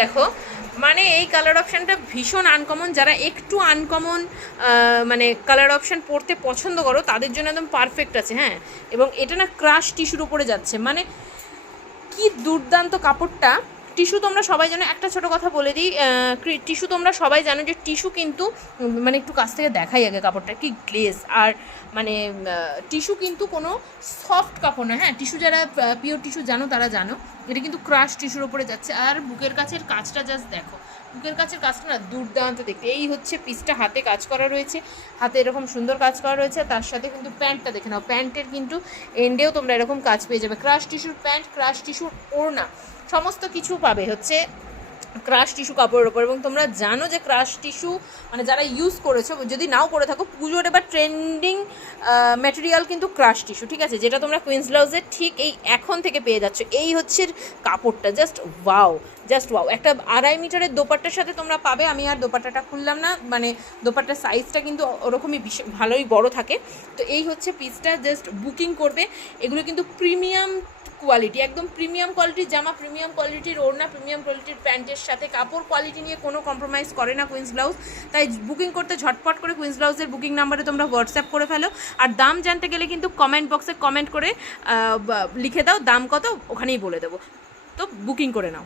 দেখো, মানে এই কালার অপশানটা ভীষণ আনকমন। যারা একটু আনকমন মানে কালার অপশান পরতে পছন্দ করো তাদের জন্য একদম পারফেক্ট আছে। হ্যাঁ, এবং এটা না ক্রাশ টিস্যুর উপরে যাচ্ছে, মানে কি দুর্দান্ত কাপড়টা। টিস্যু তোমরা সবাই জানো, একটা ছোটো কথা বলে দিই, টিস্যু তোমরা সবাই জানো যে টিস্যু কিন্তু মানে একটু কাছ থেকে দেখাই আগে কাপড়টা কি গ্লেজ। আর মানে টিস্যু কিন্তু কোনো সফট কাপড় না। হ্যাঁ, টিস্যু যারা পিওর টিস্যু জানো তারা জানো এটা কিন্তু ক্রাশ টিস্যুর ওপরে যাচ্ছে। আর বুকের কাছের কাজটা জাস্ট দেখো, বুকের কাছের কাজটা না দুর্দান্ত দেখতে। এই হচ্ছে পিসটা, হাতে কাজ করা রয়েছে, হাতে এরকম সুন্দর কাজ করা রয়েছে। তার সাথে কিন্তু প্যান্টটা দেখে নাও, প্যান্টের কিন্তু এন্ডেও তোমরা এরকম কাজ পেয়ে যাবে। ক্রাশ টিস্যুর প্যান্ট, ক্রাশ টিস্যুর ওড়না, সমস্ত কিছু পাবে হচ্ছে ক্রাশ টিস্যু কাপড়ের ওপর। এবং তোমরা জানো যে ক্রাশ টিস্যু মানে যারা ইউজ করেছো, যদি নাও করে থাকো, পুজোর এবার ট্রেন্ডিং ম্যাটেরিয়াল কিন্তু ক্রাশ টিস্যু, ঠিক আছে, যেটা তোমরা কুইন্স ব্লাউজের ঠিক এই এখন থেকে পেয়ে যাচ্ছ। এই হচ্ছে কাপড়টা, জাস্ট ওয়াও, জাস্ট ওয়াও। একটা 2.5 মিটারের দোপাট্টার সাথে তোমরা পাবে। আমি আর দোপাট্টাটা খুললাম না, মানে দোপাট্টার সাইজটা কিন্তু ওরকমই ভালোই বড় থাকে। তো এই হচ্ছে পিসটা, জাস্ট বুকিং করবে। এগুলো কিন্তু প্রিমিয়াম কোয়ালিটি, একদম প্রিমিয়াম কোয়ালিটির জামা, প্রিমিয়াম কোয়ালিটির ওড়না, প্রিমিয়াম কোয়ালিটির প্যান্টের সাথে কাপড় কোয়ালিটি নিয়ে কোনো কম্প্রোমাইজ করে না কুইন্স ব্লাউজ। তাই বুকিং করতে ঝটপট করে কুইন্স ব্লাউজের বুকিং নাম্বারে তোমরা হোয়াটসঅ্যাপ করে ফেলো। আর দাম জানতে গেলে কিন্তু কমেন্ট বক্সে কমেন্ট করে লিখে দাও দাম কত, ওখানেই বলে দেবো। তো বুকিং করে নাও।